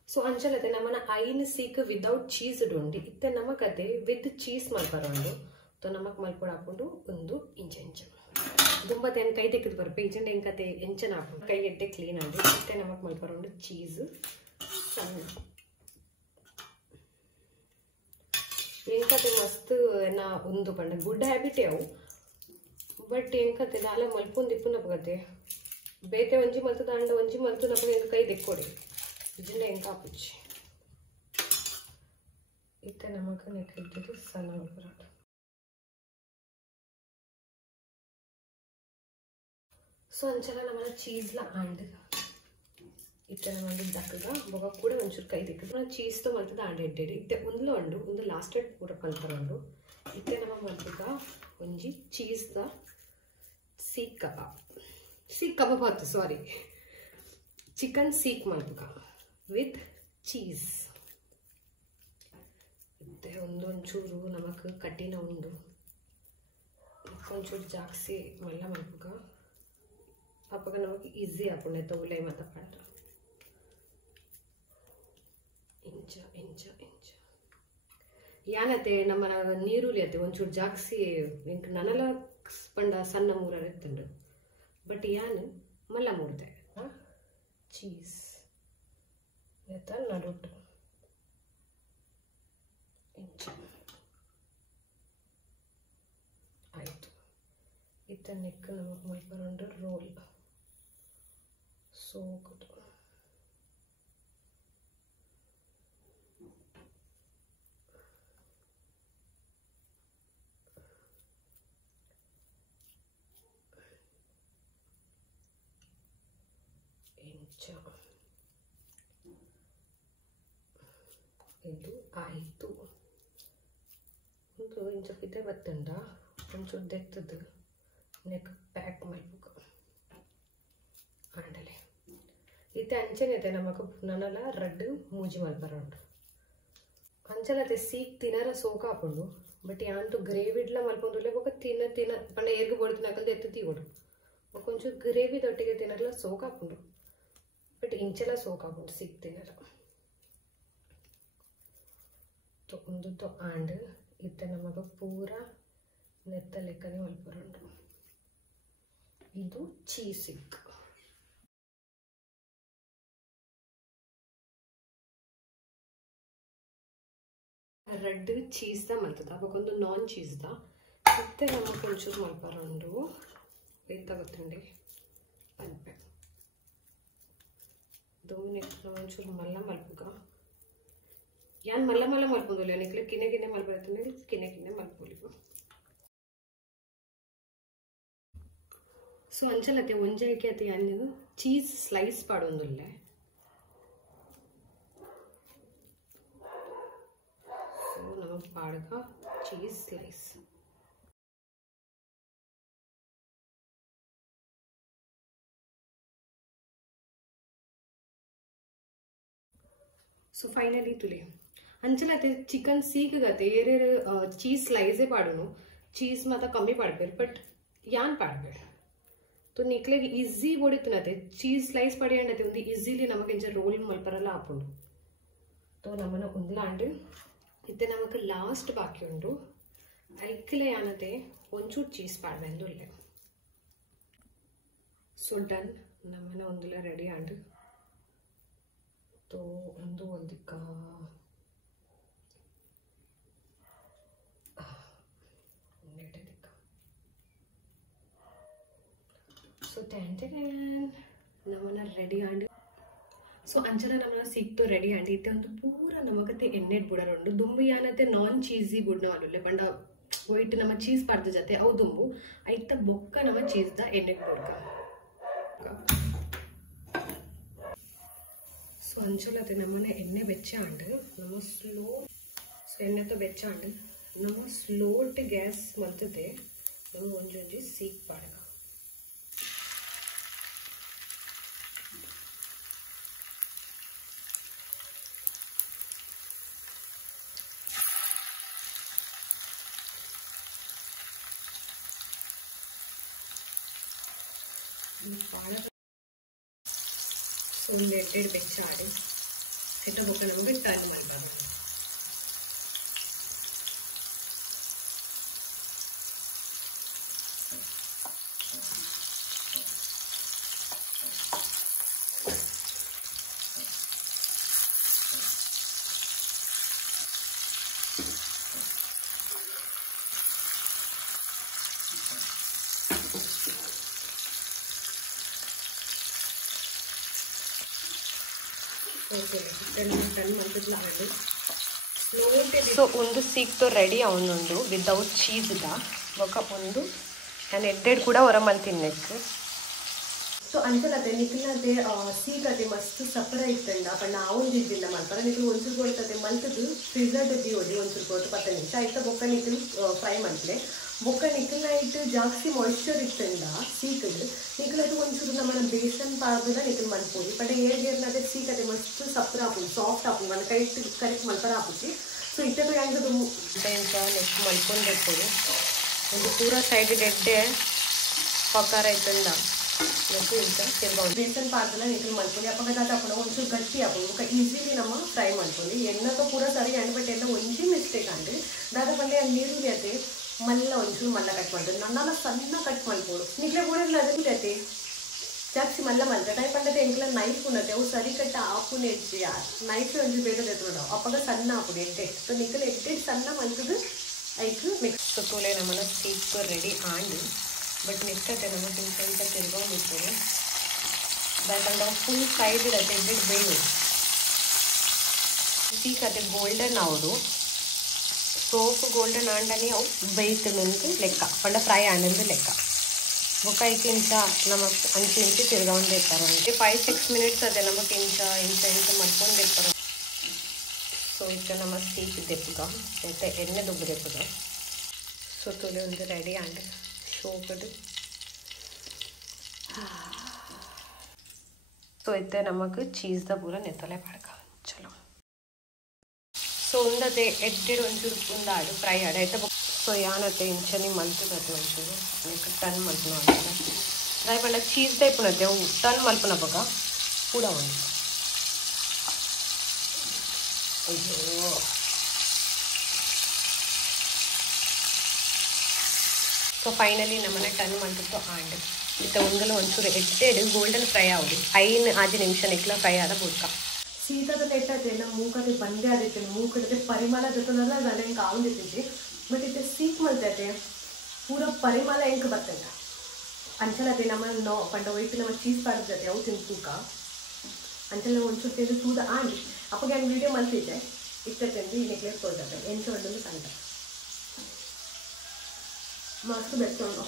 ಸೊ ಅಂಚಲತೆ ನಮ್ಮನ ಐನ್ ಸೀಕ್ ವಿದೌಟ್ ಚೀಸ್ ಉಂಡು ಇತ್ತೆ ನಮಕತೆ ವಿತ್ ಚೀಸ್ ಮಲ್ಪರೋಂಡು ತೊ ನಮಕ್ ಮಲ್ಪೊಡು ಹಾಕೊಂಡು ಒಂದು ಇಂಚ ಇಂಚ ದುಂಬತೆ ಏನು ಕೈ ತೆಗೆದು ಬರ್ಪೆ ಈಚಂಡೆ ಎಂಕತೆ ಎಂಚನ ಹಾಕೊಂಡು ಕೈ ಎಡ್ಡೆ ಕ್ಲೀನ್ ಆಗಿ ಇತ್ತೆ ನಮಕ್ ಮಲ್ಪರೋಂಡು ಚೀಸ್ ಸಣ್ಣ ಎಂಕತೆ ಮಸ್ತ್ ನಾ ಒಂದು ಪಂಡ ಗುಡ್ ಹ್ಯಾಬಿಟೇ ಅವು ಬಟ್ ಎಂಕತೆ ದಾಲೆ ಮಲ್ಪೊಂದು ಇಪ್ಪು ನಪಗತೆ ಬೇಕೆ ಒಂಜಿ ಮಲ್ತು ದಾಂಡ ಒಂಜಿ ಮಲ್ತು ನಮಗೆ ಕೈ ತೆಕ್ಕೊಡಿ ಇದನ್ನ ಹೆಂಗೆ ಹಾಪಿಚ್ಚಿ ಇತ್ತೆ ನಮಗೆ ನೆಕ್ಕಿದ್ದು ಸಣ್ಣ ಬರೋದು ಸೊ ಅಂಚಲ ನಮ್ಮನ್ನ ಚೀಸ್ಲ ಆಂಡ್ ಇತ್ತೆ ನಮಗೆ ದಕ್ಕಗ ಬೊಗ ಕೂಡ ಒಂಚೂರು ಕೈ ದಿಕ್ಕದು ನಾವು ಚೀಸ್తో ಮಲ್ತದ ಆಂಡ್ ಇಟ್ಟಿಡಿ ಇತ್ತೆ ಒಂದ್ಲ ಉಂಡು ಒಂದು ಲಾಸ್ಟೆಡ್ ಪೂರ ಕಲ್ಪರೋಂಡು ಇತ್ತೆ ನಮ್ಮ ಮಲ್ತಗ ಒಂಜಿ ಚೀಸ್ದ ಸೀಕ್ ಕಬಾಬ್ ಆಯ್ತು ಸಾರಿ ಚಿಕನ್ ಸೀಕ್ ಮಲ್ತಗ with cheese ಇತ್ತೆ ಒಂಚೂರು ನಮಕ್ ಕಠಿಣ ಉಂಡು ಒಂಚೂರು ಜಾಸ್ತಿ ಮಲ್ಲ ಮಲ್ಪಗ ಅಪ್ಪಗ ನಮಗೆ ಈಸಿ ಆಪುಂಡೆ ತಗೊಳ್ಳೆ ಮತ್ತೆ ಪಾಡ ಇಂಚ ಇಂಚ ಇಂಚ ಯಾನತೆ ನಮ್ಮ ನೀರುಳ್ಳಿ ಅತ್ತೆ ಒಂಚೂರು ಜಾಸ್ತಿ ಇಂಕ ನನಲ ಪಂಡ ಸಣ್ಣ ಮೂರ ಇತ್ತಂಡು ಬಟ್ ಯಾನು ಮಲ್ಲ ಮೂರ್ದೆ ಚೀಸ್ ನಡುಟು ಇಂಚ ಆಯಿತು ಇತ್ತ ನೆಕ್ ನಮಗೆ ಮಲ್ಪರೋಂಡು ರೋಲ್ ಸೋಕುದು ಇಂಚ ಇದು ಆಯಿತು ಒಂದು ಇಂಚ ಫಿತೆ ಬತ್ತಂಡ ಒಂಚೂರು ದೆತ್ತದು ನೆಕ್ ಪ್ಯಾಕ್ ಮಲ್ಪುಗ ಆಂಡಲೆ ಇತ್ತೆ ಅಂಚನೆತೆ ನಮಕ್ ನನಲ ರಡ್ಡು ಮೂಜಿ ಮಲ್ಪರೋಂಡು ಅಂಚಲತೆ ಸೀಕ್ ತಿನ್ನರ ಸೋಕ ಹಾಕೊಂಡು ಬಟ್ ಯಾಂತು ಗ್ರೇವಿಡ್ಲ ಮಲ್ಪೊಂದುಲ್ಲೆ ಬೊಕ ತಿನ್ನ ಪಂಡ ಏರ್ಗು ಬೋಡು ತಿನ್ನಕಲ್ದು ಎತ್ತು ತೀಗೋಡು ಬೊಕ ಒಂಚೂರು ಗ್ರೇವಿದೊಟ್ಟಿಗೆ ತಿನ್ನರ್ಲ ಸೋಕ ಹಾಕೊಂಡು ಬಟ್ ಇಂಚೆಲ್ಲ ಸೋಕ ಹಾಕೊಂಡು ಸೀಕ್ ತಿನ್ನರ ಒಂದು ಆಂಡ್ ಇತ್ತೆ ನಮಗ ಪೂರ ನೆತ್ತ ಲೆಕ್ಕನೆ ಮಲ್ಪರೋಂಡು ಇದು ಚೀಸಿಕ್ ರೆಡ್ ಚೀಸ್ದ ಮಲ್ತದ ಅವಾಗೊಂದು ನಾನ್ ಚೀಸ್ದ ಇತ್ತೆ ನಮಗೆ ಒಂಚೂರು ಮಲ್ಪರೋಂಡು ಎಂತ ಗೊತ್ತುಂಡಿ ಪಲ್ಪೆ ದೋನೆ ಒಂಚೂರು ಮಲ್ಲ ಮಲ್ಪುಗ ಯಾನ್ ಮಲ್ಲ ಮಲ್ಲ ಮಲ್ಪೊಂದುಲ್ಲೆ ನಿಕ್ಲೆ ಕಿನೆ ಮಲ್ಪೊಂದು ಕಿನೆ ಮಲ್ಪೊಲಿ ಸೊ ಅಂಚಲತೆ ಒಂಜಾಯ್ಕೆ ಅತಿ ಯಾನ್ ಚೀಸ್ ಸ್ಲೈಸ್ ಪಾಡೊಂದುಲ್ಲೆ ಸೊ ನಮಗೆ ಪಾಡ್ಗ ಚೀಸ್ ಸ್ಲೈಸ್ ಸೊ ಫೈನಲಿ ತುಲೆ ಅಂಚಲತೆ ಚಿಕನ್ ಸೀಕ್ ಗತೆ ಏರೇರು ಚೀಸ್ ಸ್ಲೈಸೇ ಪಾಡೋನು ಚೀಸ್ ಮಾತ ಕಮ್ಮಿ ಪಾಡ್ಬೇರು ಬಟ್ ಯಾನ್ ಪಾಡ್ಬೇರು तो निकले ಈಸಿ ಬೋಡಿತನತೆ ಚೀಸ್ ಸ್ಲೈಸ್ ಪಡಿಯಂಡತೆ ಒಂದು ಈಸಿಲಿ ನಮಗೆ ಇಂಚ ರೋಲ್ ಮಲ್ಪರಲ್ಲ ಹಾಕೊಂಡು तो ನಮ್ಮನ ಉಂದ್ಲಾಂಡ್ ಇತ್ತೆ ನಮಗೆ ಲಾಸ್ಟ್ ಬಾಕಿ ಉಂಡು ಐಕ್ಲೆ ಯಾನತೆ ಒಂಚೂರು ಚೀಸ್ ಪಾಡ್ವೆಂದುಲ್ಲೆ ಸೊ ಡನ್ ನಮ್ಮನ ಒಂದುಲ ರೆಡಿ ಆಂಡ್ तो ಒಂದು ಒಂದಿಕ್ಕ ಸೊ ನಮ್ಮನ ರೆಡಿ ಆಂಡ್ ಸೊ ಅಂಚಲ ನಮ್ಮ ಸಿಕ್ತು ರೆಡಿ ಆಂಡ್ ಇತ್ತೆ ಒಂದು ಪೂರ ನಮಗತ್ತೆ ಎಣ್ಣೆ ಬುಡರುಂಡು ದುಂಬು ಯಾನತ್ತೆ ನಾನ್ ಚೀಸಿ ಬುಡ್ನ ಅಲ್ಲುಲ್ಲೆ ಪಂಡ ವೈಟ್ ನಮ್ಮ ಚೀಸ್ ಪಾರ್ದ ಜೊತೆ ಅವು ದುಂಬು ಐತ ಬೊಕ್ಕ ನಮ್ಮ ಚೀಸ್ದ ಎಣ್ಣೆ ಬುಡ್ಕ ಸೊ ಅಂಚಲತ್ತೆ ನಮ್ಮನೆ ಎಣ್ಣೆ ಬೆಚ್ಚ ಆಂಡ್ ನಮ್ಮ ಸ್ಲೋ ಸೊ ಎಣ್ಣೆತ ಬೆಚ್ಚ ಆಂಡ್ ನಮ್ಮ ಸ್ಲೋಟ್ ಗ್ಯಾಸ್ ಮಲ್ತದೆ ನಮ್ಮ ಒಂಜೊಂಜಿ ಸೀಕ್ ಪಾಡ್ಗ ಒಂದು ಎಡ್ಡೆಡ್ ಬೆಚ್ಚ ಆಡಿ ಕೆಟ್ಟ ಬೊಕ್ಕ ನಮಗೆ ಟರ್ನ್ ಮಾಡ್ತಾರೆ ಸೊ ಒಂದು ಸೀಕ್ತು ರೆಡಿ ಅವನುಂಡು ವಿದೌಟ್ ಚೀಸ್ದ ఒక ಒಂದು ನಾನು ಎಡ್ಡೆಡ್ ಕೂಡ ಹೊರ ಮಲ್ತಿನ್ನೆಕ್ಕು ಸೊ ಅಂಚಲತೆ ನಿಖಿಲತೆ ಸೀಗತೆ ಮಸ್ತ್ ಸಪರ ಇತ್ತಂಡ ಪಂಡ ಆವೊಂದಿದ್ದಿಲ್ಲ ಮಲ್ಪರ ನಿಖಿಲ್ ಒಂಚೂರು ಕೊಡ್ತದೆ ಮಲ್ತದು ಫ್ರಿಜರ್ಡ್ ದಿಯೋಡಿ ಒಂಚೂರು ಕೊಟ್ಟು 10 ನಿಮಿಷ ಆಯ್ತಾ ಬೊಕ್ಕ ನಿಖಿಲ್ ಫ್ರೈ ಮಲ್ತಲೆ ಬೊಕ್ಕ ನಿಖಿಲ್ ನೈಟ್ ಜಾಸ್ತಿ ಮಾಯಿಶ್ಚರ್ ಇತ್ತಂಡ ಸೀಕದು ನಿಖಿಲದು ಒಂಚೂರು ನಮ್ಮ ಬೇಸನ್ ಪಾರ್ದ ನಿಖಿಲ್ ಮಲ್ಪೋದು ಪಂಡ ಏರ್ನದೆ ಸೀಕತೆ ಮಸ್ತ್ ಸಪರ ಆಪುದು ಸಾಫ್ಟ್ ಆಪುದು మన ಕರೆಕ್ಟ್ ಮಲ್ಪರ ಆಪುದು ಸೊ ಇಟ್ಟದು ಹೆಂಗದು ಅಂತ ನೆಕ್ಸ್ಟ್ ಮಲ್ಕೊಂಡ್ಬೇಕು ಒಂದು ಪೂರ ಸೈಡ್ ಎಡ್ಡೆ ಪಕಾರ ಇತ್ತಂಡ ಬೇಸನ್ ಪಾರ್ದಲ್ಲ ನಿಖಿಲ್ ಮಲ್ಪೊಂದು ಅಪ್ಪಗದಾತ ಅಪ್ಪನ ಒಂಚೂರು ಗಟ್ಟಿ ಆಪುದು ಬೊಕ್ಕ ಈಸಿಲಿ ನಮ್ಮ ಫ್ರೈ ಮಲ್ಪೊಂದು ಎಣ್ಣೆతో ಪೂರ ಸರಿ ಅಂಡ್ ಎಲ್ಲ ಒಂಜಿ ಮಿಸ್ಟೇಕ್ ಅಂಡ್ ದಾದ ಪಂಡೆ ನೀರುಳ್ಳಿ ಅತೆ ಮಲ್ಲ ಒಂಚೂರು ಮಲ್ಲ ಕಟ್ ಮಾಡ್ತದೆ ನನ್ನಲ್ಲ ಸಣ್ಣ ಕಟ್ ಮಲ್ಪೋಡು ನಿಖಿಲೆ ಕೂಡ ಅದೇ ಜಾಸ್ತಿ ಮಲ್ಲ ಮಲ್ತ ಟೈಪ್ ಅಂಡತೆ ಎಂಕ್ಲ ನೈಫ್ ಉನ್ನತೆ ಅವು ಸರಿ ಕಟ್ಟ ಆಪುನ ಎಡ್ಜಿ ನೈಫ್ ಒಂಜಿ ಬೇಗ ತೆತ್ತುಂಡವು ಅಪ್ಪಗ ಸಣ್ಣ ಆಪುಡು ಎಡ್ಡೆ ಸೊ ನಿಖಿಲ್ ಎಡ್ಡೆ ಸಣ್ಣ ಮಲ್ತದು ಐಕ್ ಮಿಕ್ಸ್ ತೂಲೆ ನಮ್ಮನ seek ready and but next ನಮಗೆ ಇಂತ ತಿರ್ಗೊಂಡಿರ್ತದೆ ಯಾಕಂದ್ರೆ ಫುಲ್ ಸೈಡ್ ಇರುತ್ತೆ ಎಡ್ಡೆ ಬೇವು ಸೀಕ್ ಅದೇ ಗೋಲ್ಡನ್ ಅವರು ಸೋಪ್ ಗೋಲ್ಡನ್ ಆಂಡನಿ ಅವು ಬೇಯ್ತದಂದು ಲೆಕ್ಕ ಪಂಡ ಫ್ರೈ ಆಂಡಂದು ಲೆಕ್ಕ ಬೊಕ್ಕ ಐಕೆ ಇಂಚ ನಮಗೆ ಅಂಚೆ ಇಂಚೆ ತಿರ್ಗೊಂಡಿರ್ತಾರೆ 5-6 ಮಿನಿಟ್ಸ್ ಅದೇ ನಮಗೆ ಇಂಚ ಮಾಡ್ಕೊಂಡಿರ್ತಾರೆ ಸೊ ಇತ್ತು ನಮ್ಮ ಸೀಕ್ ದೆಪ್ಪಗ ಮತ್ತೆ ಎಣ್ಣೆ ದುಬ್ಬು ದೆಪ್ಪಗ ಸೊ ತುಳಿ ಒಂದು ರೆಡಿ ಆಂಡ್ ಸೋಪದು ಸೊ ಇತ್ತೆ ನಮಗೆ ಚೀಸ್ದ ಪೂರ ನೆತ್ತಲೆ ಪಡ್ಕ ಚಲೋ ಸೊ ಉಂದತೆ ಎಡ್ಡೆಡ್ ಒಂಚೂರು ಉಂದಾಡು ಫ್ರೈ ಆಡ ಐತೆ ಸೊ ಯಾನತ್ತೆ ಇಂಚನಿ ಮಲ್ತದತ್ತೆ ಒಂಚೂರು ಟನ್ ಮಲ್ಪನ ಫ್ರೈ ಪಂಡ ಚೀಸ್ ದೈಪುನತ್ತೆ ಅವು ಟನ್ ಮಲ್ಪನ ಬಗ ಕೂಡ ಒಂದು ಅಯ್ಯೋ ಸೊ ಫೈನಲಿ ನಮ್ಮನೆ ಟನ್ ಮಲ್ತಿತ್ತು ಆಂಡ್ ಇತ್ತ ಒಂದಲು ಒಂಚೂರು ಎಡ್ಡೆಡ್ ಗೋಲ್ಡನ್ ಫ್ರೈ ಆಗುದು 5 ನಿಮಿಷ ನೆಕ್ಲ ಫ್ರೈ ಆದ ಬುಡ್ಕ ಸೀತದ ನೆಟ್ಟದೆ ನಮ್ಮ ಮೂಕತೆ ಬಂದೆ ಆದಿತ್ತು ಮೂಕತೆ ಪರಿಮಳ ಜೊತೆನಲ್ಲ ಅದೆಲ್ಲ ಹೆಂಗೆ ಆವಂದಿತ್ತು ಬಟ್ ಇದು ಸೀಕ್ ಮಲ್ತೈತೆ ಪೂರ ಪರಿಮಳ ಹೆಂಗೆ ಬರ್ತಂಗ ಅಂಚಲತೆ ನಮ್ಮ ಪಂಡ ವೈಟ್ ನಮ್ಮ ಚೀಸ್ ಪಾರ್ದ ಜೊತೆ ಅವು ತಿನ್ತೂಕ ಅಂಚಲ ಒಂಚೂರು ತಿಂದು ತೂದ ಆಂಡಿ ಅಪ್ಪಗೆ ನಾನು ವೀಡಿಯೋ ಮಲ್ತಿದ್ದೆ ಇತ್ತಂದು ಈ ನೆಕ್ಲೆಸ್ ಕೊಡ್ತದೆ ಎಂಚು ಒಂದು ಸಂತ ಮಸ್ತ್ ಬೆಚ್ಚೋಣ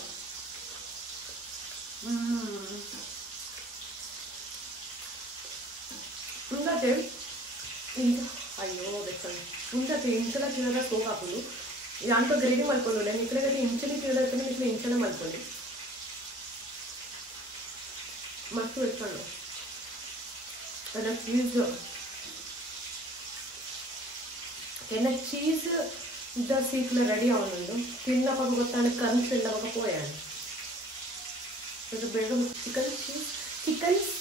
ಉಂದತೆ ಅಯ್ಯೋ ಬೆಚ್ಚೋಣ ಉಂದತೆ ಇಂಚಲ ತಿನ್ನೋದ ಸೋಪ್ ಹಾಕೋದು ಯಾಂಟೋ ಗ್ರೇವಿ ಮಲ್ಕೊಳ್ಳೋಲ್ಲ ನಿಖಿಲಗತ್ತೆ ಇಂಚಲಿ ತಿನ್ನೋದಕ್ಕೆ ನಿಖಿಲ ಇಂಚಲ ಮಲ್ಕೊಳ್ಳಿ ಮಸ್ತ್ ಬೆಚ್ಚೋಣ ಅದರ ಚೀಸ್ ಎನ್ನ ಚೀಸ್ ಇದ್ದ ಸೀಕ್ಲ ರೆಡಿ ಅವನೊಂದು ತಿನ್ನಪ್ಪ ಗೊತ್ತಾನೆ ಕನ್ಸ್ ಇಲ್ಲವಾಗ ಪೋಯಾನು ಅದು ಬೇಗ chicken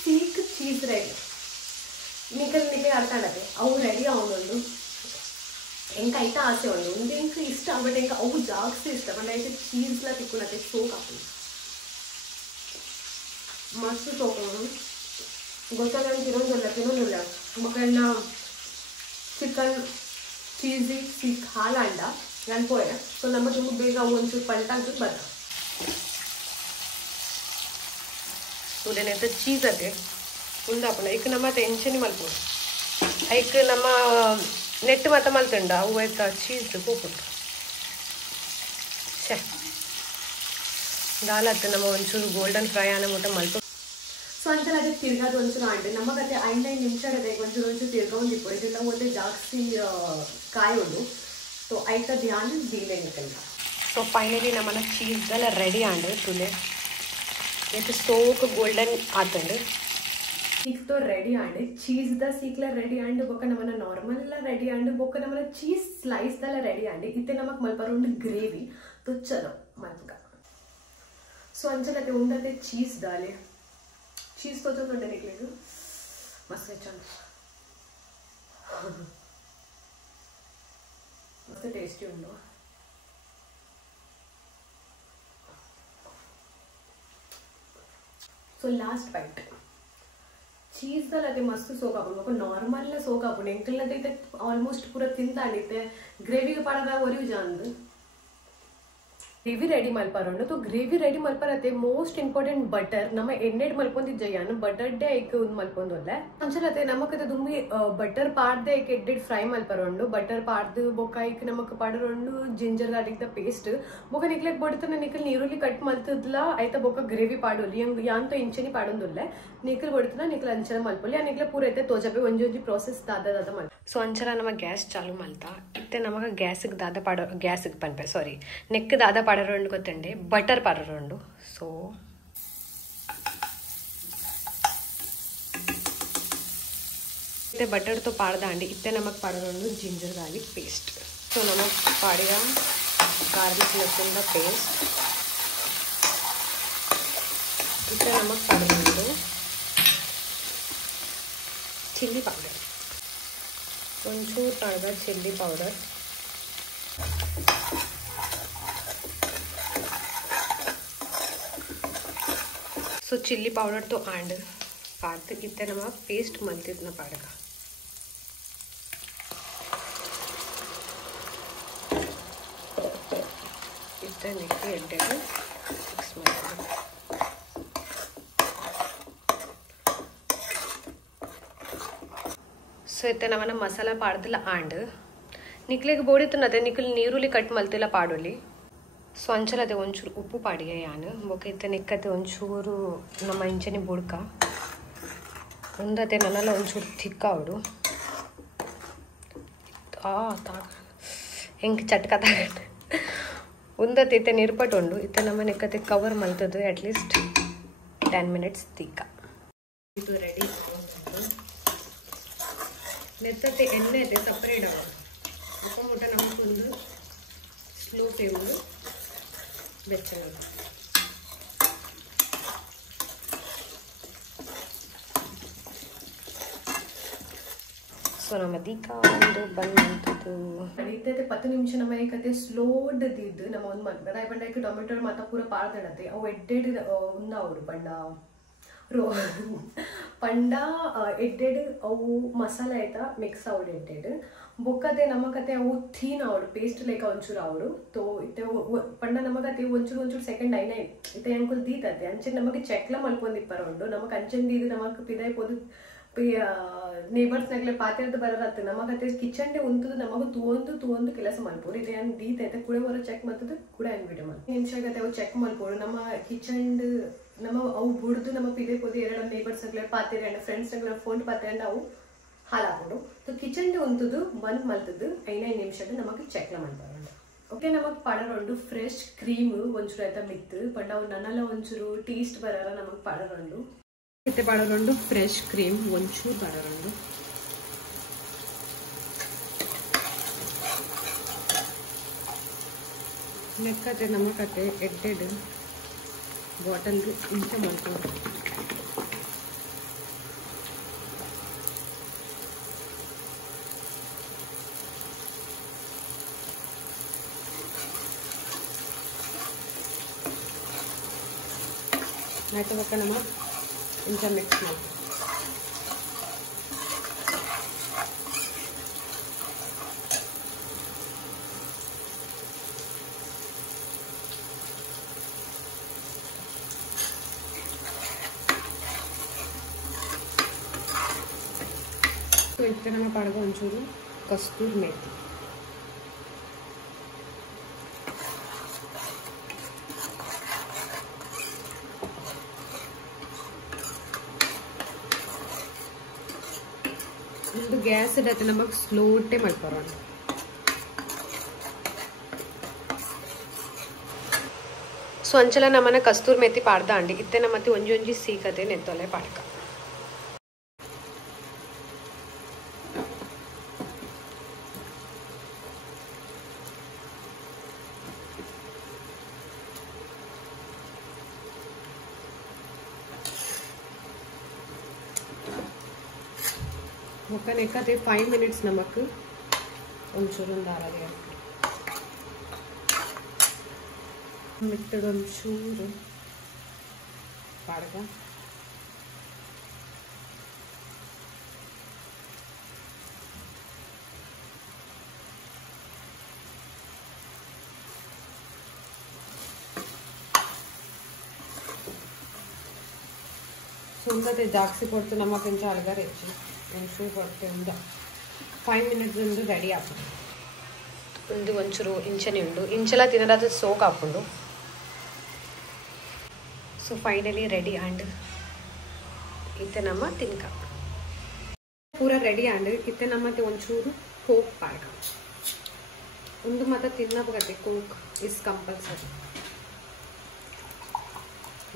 seek cheese ready Nikhil ಅರ್ಥ ಆಗತ್ತೆ ಅವು ರೆಡಿ ಅವನೊಂದು ಎಂಕ ಐತ ಆಸೆ ಒಂದು ಎಂಕ ಇಷ್ಟ ಬಟ್ ಎಂಕ ಅವು ಜಾಸ್ತಿ ಇಷ್ಟ ಬಟ್ ಐತೆ ಚೀಸ್ಲ ತಿಕ್ಕೊಳತ್ತೆ ಸೋಕ್ ಹಾಕಿ ಮಸ್ತ್ ಸೋಕ್ ಗೊತ್ತಲ್ಲ ತಿನ್ನೋದಿಲ್ಲ ಮಕ್ಕಳನ್ನ ಚಿಕನ್ ಚೀಸಿ ಸೀಕ್ ಹಾಲಾಂಡ ನಾನು ಪೋಯ ಸೊ ನಮ್ಮ ತುಂಬ ಬೇಗ ಒಂಚೂರು ಪಲ್ಟಾಂತ ಬರ್ತಾವೆ ಉದನೈತೆ ಚೀಸ್ ಅದೇ ಉಂದಾಪುಂಡ ಈಗ ನಮ್ಮ ಎಂಚನಿ ಮಲ್ಪುಂಡು ಐಕ್ ನಮ್ಮ ನೆಟ್ ಮಾತ ಮಲ್ತುಂಡ ಅವು ಐತ ಚೀಸ್ ಕೂಪುಂಡು ಛೆ ದಾಲತ್ತು ನಮ್ಮ ಒಂಚೂರು ಗೋಲ್ಡನ್ ಫ್ರೈ ಆನ ಮುಟ್ಟ ಮಲ್ಪ ಸೊ ಅಂತೆಲ್ಲ ಅದೇ ತಿರ್ಗಾದು ಒಂಚೂರು ಆಂಡೆ ನಮಗತ್ತೆ 5 ನಿಮಿಷ ಒಂಚೂರು ತಿರ್ಗೊಂಡಿಪ್ಪು ಇದೆಲ್ಲ ಒಂದೇ ಜಾಸ್ತಿ ಕಾಯಿ ಉಂಡು ಸೊ ಐತ ಧ್ಯಾನ ದೀಲೆ ನಿಕಲ್ಗ ಸೊ ಫೈನಲಿ ನಮ್ಮನ್ನ ಚೀಸ್ದೆಲ್ಲ ರೆಡಿ ಆಂಡು ತುಲೆ ಇದು ಸೋಕ್ ಗೋಲ್ಡನ್ ಆತಂಡು सीखतो रेडी आंड चीज द सीखला रेडी आंड बोक नमन नॉर्मल ला रेडी आंड बोक नमन चीज स्लाइस दला रेडी आंड इते नमक मलपरुंड ग्रेवी तो चलो मलपगा सो अंचलते उंडते चीज दाले चीज तो जो तोंडे निकलेगु मस्त चल मस्त टेस्टी उंडो सो लास्ट बाइट चीज दल मस्त सोकापु नॉर्मल सोकापु एंकल आलमोस्ट पूरा तिंतांडिते ग्रेवी पड़दा ओरिव जानद ग्रेवी रेडी मलपारुंडु तो ग्रेवी रेडी मलपारते मोस्ट इंपार्टेंट बटर नम एण्णेड मल्पोंदिज्जयन बटर डे ऐक उंद मल्पोंदोल्ले अंचलते नमकते दुम्मी बटर पार्दे ऐक एड्डेड फ्रೈ मल्पारुंडु बटर पार्द बोका ऐक नमक पाडरुंडु जिंजर गार्लिक द पेस्ट बोका निकलेक बडतने निकल नीरुल्ली कट मल्तदला ऐता बोका ग्रेवी पाडोली यांतो इंचनी पाडोंदोल्ले निकल बडतना निकल अंचल मल्पोली आ निकल पूरा ऐते तोजपे ಒಂಜೊಂಜಿ प्रोसेस दादा दादा मल सो अंचल नम गैस चालू मल्ता इत्ते नमक गैस दादा पाडो गैस पनपे सॉरी नेक दादा पाडरोंಡು ಗೊತ್ತಂಡೆ ಬಟರ್ ಪಾಡರೋಂಡು ಸೊ इतने बटर तो पाड़दांडी इतने नमक पाडरोंಡು जिंजर गार्लिक पेस्ट तो नमक पाडिया गार्लिक लहसुन पेस्ट इतने नमक पाडरोंಡು चिल्ली पाउडर ಒಂಚೂರು ಪಾಡ್ದ ಚಿಲ್ಲಿ ಪೌಡರ್ सो चिल्ली पाउडर तो आंड पार्थ इतने नम पेस्ट मल्तिद्न पाडगा इतने निक्की एड्डे मिक्स माड्कोळ्ळि सो इतने नमन मसाला पाड्दला आंड निक्लेग बोडितुन्नते निकल नीरुल्ली कट मल्तिला पाडोली सो अंचलते ಒಂಚೂರು ಉಪ್ಪು ಪಾಡಿಗೆ ಯಾನು ಬೊಕ ಇತ್ತೆ ನಿಕ್ಕತೆ ಒಂಚೂರು ನಮ್ಮ ಇಂಚನಿ ಬುಡ್ಕ ಉಂದತೆ ನನ್ನಲ್ಲ ಒಂಚೂರು ತಿಕ್ಕಾವಡು ತಾ ಹೆಂಗೆ ಚಟ್ಕ ತಗೊಂಡು ಉಂದತೆ ಇತ್ತೆ ನಿರ್ಪಟುಂಡು ಇತ್ತೆ ನಮ್ಮ ನಿಕ್ಕತೆ ಕವರ್ ಮಲ್ತದ್ದು ಅಟ್ಲೀಸ್ಟ್ 10 ಮಿನಿಟ್ಸ್ ತಿಕ್ಕ ಇದು ರೆಡಿ ನೆತ್ತತೆ ಎಣ್ಣೆ ಇದೆ ಸಪ್ರೇಟ್ ಆಗ ಉಪ್ಪ ಮುಟ್ಟ ನಮಗೊಂದು ಸ್ಲೋ ಫ್ಲೇಮ್ ಬೆಚ್ಚಗೆ ಸೊ ನಮ್ಮ ದೀಕಾ ಒಂದು ಬಂದು ನಡೀತೈತೆ 10 ನಿಮಿಷ ನಮ್ಮ ಏಕತೆ ಸ್ಲೋಡ್ ದಿದ್ದು ನಮ್ಮ ಒಂದು ಮಗ್ಗದ ಐಪಂಡಕ್ಕೆ ಟೊಮೆಟೊ ಮಾತ ಪೂರ ಪಾರ್ದಡತೆ ಅವು ಎಡ್ಡೆಡ್ ಉಂದ ಅವರು पंडा एड्डेड अವು मसाला आयता मिक्स आवड एड्डेड बोकते नमकते अವು थीन आवड पेस्ट लायक ಒಂಚೂರು आवड तो इते पंडा नमकते ಒಂಚೂರು सेकंड आयना इते अंकुल दीतते अंचे नमक चेक्ला मल्पोंदिप्परोंडु नमक अंचन दीदु नमक पिदाय पोदु ನೇಬರ್ಸ್ ನಗಲೆ ಪಾತ್ರದ ಬರರತ್ತೆ ನಮಗತೆ ಕಿಚನ್ ಡೆ ಉಂತದು ನಮಗ ತುವಂದು ಕೆಲಸ ಮಲ್ಪೋರು ಇದೆ ಅನ್ ದೀತೈತೆ ಕುಡೆ ವರ ಚೆಕ್ ಮಾಡ್ತದೆ ಕುಡೆ ಅನ್ ವಿಡಿಯೋ ಮಾಡಿ ನಿಮಿಷಗತೆ ಅವು ಚೆಕ್ ಮಲ್ಪೋರು ನಮ್ಮ ಕಿಚನ್ ನಮ್ಮ ಅವು ಬುಡ್ದು ನಮ್ಮ ಪಿದೆ ಪೋದಿ ಎರಡು ನೇಬರ್ಸ್ ನಗಲೆ ಪಾತ್ರೆ ಅಂಡ್ ಫ್ರೆಂಡ್ಸ್ ನಗಲೆ ಫೋನ್ ಪಾತ್ರೆ ಅಂಡ್ ಅವು ಹಾಲಾಕೊಂಡು तो ಕಿಚನ್ ಡೆ ಉಂತದು ಬಂದ್ ಮಲ್ತದು 5 ನಿಮಿಷದ ನಮಗೆ ಚೆಕ್ಲ ಮಾಡ್ತಾರಂಡ ಓಕೆ ನಮಗೆ ಪಾಡರೋಂಡು ಫ್ರೆಶ್ ಕ್ರೀಮ್ ಒಂಚೂರು ಆಯ್ತಾ ಮಿತ್ತು ಪಂಡ ಅವು ನನ್ನಲ್ಲ ಒಂಚೂರು ಟೇಸ್ಟ್ ಬರರ ನಮಗೆ ಪಾಡರೋಂಡು इतने पाडोंडु फ्रेश क्रीम ಒಂಚೂರು पाडोंडु नेक्कते नमकते एड्डेड बाटल इंच मल्कोंडु नाइट वक्क नम इंचा मिक्स ಮಾಡಿ ಸೊ ಇತ್ತೆ ನಮ್ಮ ಪಾಡ್ಗ ಒಂಚೂರು ಕಸ್ತೂರಿ ಮೇಥಿ. ಒಂದು ಗ್ಯಾಸ್ ಇಡತ್ತೆ ನಮಗೆ ಸ್ಲೋಟೇ ಮಾಡ್ಕೊರೋಣ. ಸೊ ಅಂಚಲ ನಮ್ಮನ್ನ ಕಸ್ತೂರಿ ಮೇಥಿ ಪಾಡ್ದ ಅಂಡಿ ಇತ್ತೆ ನಮ್ಮತ್ತೆ ಒಂಜಿ ಸೀಕತೆ ನೆತ್ತೊಲೆ ಪಾಡ್ಕ. ಒಕ್ಕನೆ ಕತೆ 5 minutes ನಮಕ್ ಒಂಚೂರು ದಾರಾಗೆ ಮಿತ್ತಡ ಒಂಚೂರು ಪಾಡ್ಗ. ಸುಂದತೆ ಜಾಸ್ತಿ ಕೊಡ್ತು ನಮ್ಮ ಕೊಂಚ ಅಲ್ಗಾರ ಹೆಚ್ಚು ಒಂಚೂರು ಕೊಡ್ತೆ ಒಂದು 5 minutes ಒಂದು ರೆಡಿ ಹಾಕೊಂಡು ಒಂದು ಒಂಚೂರು ಇಂಚನೆ ಉಂಡು ಇಂಚೆಲ್ಲ ತಿನ್ನೋದು ಸೋಕ್ ಹಾಕೊಂಡು. ಸೊ ಫೈನಲಿ ರೆಡಿ ಆಂಡ್ ಇತ್ತೆ ನಮ್ಮ ತಿನ್ಕ ಪೂರ ರೆಡಿ ಆಂಡ್ ಇತ್ತೆ ನಮ್ಮತ್ತೆ ಒಂಚೂರು ಕೋಕ್ ಪಾಡ್ಕ ಒಂದು ಮಾತ್ರ ತಿನ್ನಬೇಕತ್ತೆ. Coke is compulsory.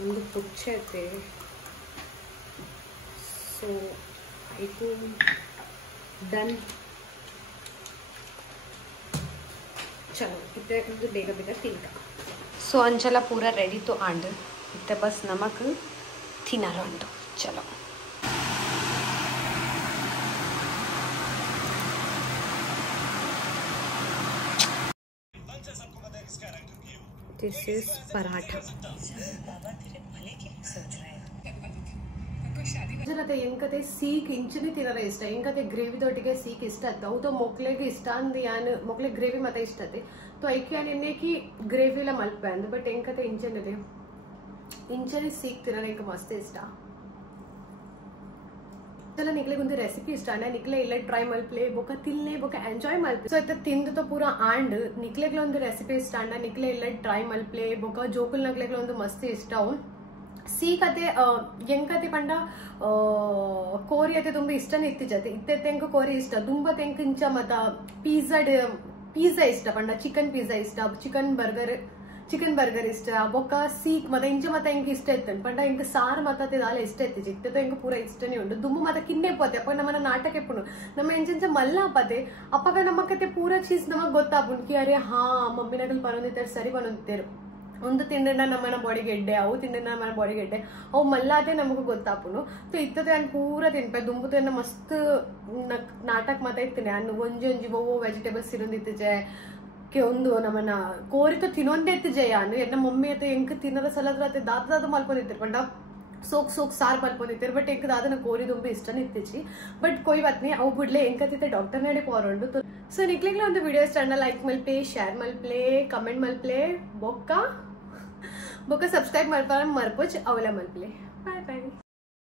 ಒಂದು ಪುಚ್ಚೆ ಐತೆ. ಸೊ ಆಯಿತು ಡನ್. ಚಲೋ ಇತ್ತೆ ಒಂದು ಬೇಗ ಬೇಗ ತಿನ್ಕ. ಸೊ ಅಂಚಲ ಪೂರ ರೆಡಿ तो आंड इतने बस नमक थिना रंडो. चलो दिस इज पराठा. ಎಂಕತೆ ಸೀಕ್ ಇಂಚನೆ ತಿನ್ನರ ಇಷ್ಟ. ಎಂಕತೆ ಗ್ರೇವಿ ದೊಟ್ಟಿಗೆ ಸೀಕ್ ಇಷ್ಟ ಅತ್ತ ಅವು ಮೊಕ್ಲೆಗೆ ಇಷ್ಟ ಅಂದ್ ಯಾನ್ ಮೊಕ್ಲೆ ಗ್ರೇವಿ ಮತ್ತೆ ಇಷ್ಟ ಅತ್ತೆ तो ऐक यान एन्नेकी ग्रेवी ला मल्पे अंद बट ಎಂಕತೆ ಇಂಚನೆ ಇಂಚನೆ ಸೀಕ್ ತಿನ್ನರ ಎಂಕ ಮಸ್ತ್ ಇಷ್ಟ. चला निकले गुंदी रेसिपी स्टार्ट है निकले इले ट्राई मल्पले बोका तिलने बोका एंजॉय मल्पले. सो इते तिंद तो पूरा आंड निकले गुंदी रेसिपी स्टार्ट है निकले इले ट्राई मल्पले बोका जोकुल नकले गुंदी मस्त इಷ್ಟ ಅವು. ಸೀಕತೆ ಎಂಕತೆ ಪಂಡ ಕೋರಿ ಅತೆ ತುಂಬ ಇಷ್ಟನೇ ಇತ್ತಿಜತೆ ಇತ್ತೆ ತೆಂಕ ಕೋರಿ ಇಷ್ಟ ತುಂಬ ತೆಂಕ ಇಂಚ ಮತ ಪಿಜ್ಜಾ ಇಷ್ಟ ಪಂಡ ಚಿಕನ್ ಪಿಜ್ಜಾ ಇಷ್ಟ ಚಿಕನ್ ಬರ್ಗರ್ ಇಷ್ಟ ಬೊಕ್ಕ ಸೀಕ್ ಮತ ಇಂಚ ಮತ ಎಂಕ ಇಷ್ಟ ಇತ್ತನ್ ಪಂಡ ಎಂಕ ಸಾರು ಮತ ದಾಲ ಇಷ್ಟ ಇತ್ತಿಜಿ ಇತ್ತೆ ಎಂಕ ಪೂರ ಇಷ್ಟನೇ ಉಂಡು ದುಮ್ಮು ಮತ ಕಿನ್ನೆ ಪೋತೆ ಅಪ್ಪ ನಮ್ಮನ ನಾಟಕ ಎಪ್ಪುನು ನಮ್ಮ ಎಂಚ ಮಲ್ಲ ಪತೆ ಅಪ್ಪಗ ನಮ್ಮಕತೆ ಪೂರ ಚೀಸ್ ನಮಗ್ ಗೊತ್ತಾಪುನ್ ಕಿ ಅರೆ ಹಾ ಮಮ್ಮಿ ನಗಲ್ ಬರೋದಿತ್ತಾರೆ ಸರಿ ಬರೋದಿತ್ತೇರು ಒಂದು ತಿಂಡಿನ ನಮ್ಮನ ಬಾಡಿಗೆ ಎಡ್ಡೆ ಅವು ತಿಂಡಿನ ನಮ್ಮನ ಬಾಡಿಗೆ ಎಡ್ಡೆ ಅವು ಮಲ್ಲಾದೆ ನಮಗೂ ಗೊತ್ತಾಪುನು. ಸೊ ಇತ್ತದೆ ನಾನು ಪೂರ ತಿನ್ಪೆ ದುಂಬುತ್ತೆ ಮಸ್ತ್ ನಾಟಕ ಮಾತಾ ಇರ್ತೀನಿ ನಾನು ಒಂಜಿ ಬೋವೋ ವೆಜಿಟೇಬಲ್ಸ್ ಇರೋದಿತ್ತಿಜೆ ಕೆ ಒಂದು ನಮ್ಮನ ಕೋರಿತ ತಿನ್ನೊಂದೇ ಎತ್ತಿಜೆ ಯಾನು ಎನ್ನ ಮಮ್ಮಿ ಅತ್ತೆ ಎಂಕ ತಿನ್ನದ ಸಲದ್ರ ಅತ್ತೆ ದಾದ ಮಲ್ಕೊಂಡಿರ್ತಾರೆ ಪಂಡ सोक सोक सार मल्पोनित्तर बट एक दादा कोरी दुंबे इष्ट नित्तिची बट कोई बात नहीं अವು ಬಿಡ್ಲೆ ಎಂಕತಿತೆ ಡಾಕ್ಟರ್ ನಡೆ ಪೋರಂಡು. ಸೊ ನಿಕ್ಲಿಗ್ಲ ಒಂದು ವಿಡಿಯೋ ಸ್ಟಾಂಡ್ ಲೈಕ್ ಮಲ್ಪೆ ಶೇರ್ ಮಲ್ಪಲೆ ಕಮೆಂಟ್ ಮಲ್ಪಲೆ ಬೊಕ್ಕ ಸಬ್ಸ್ಕ್ರೈಬ್ ಮಲ್ಪಾರ ಮರ್ಪೋಚ್ ಅವಲ ಮಲ್ಪಲೆ. ಬಾಯ್ ಬಾಯ್.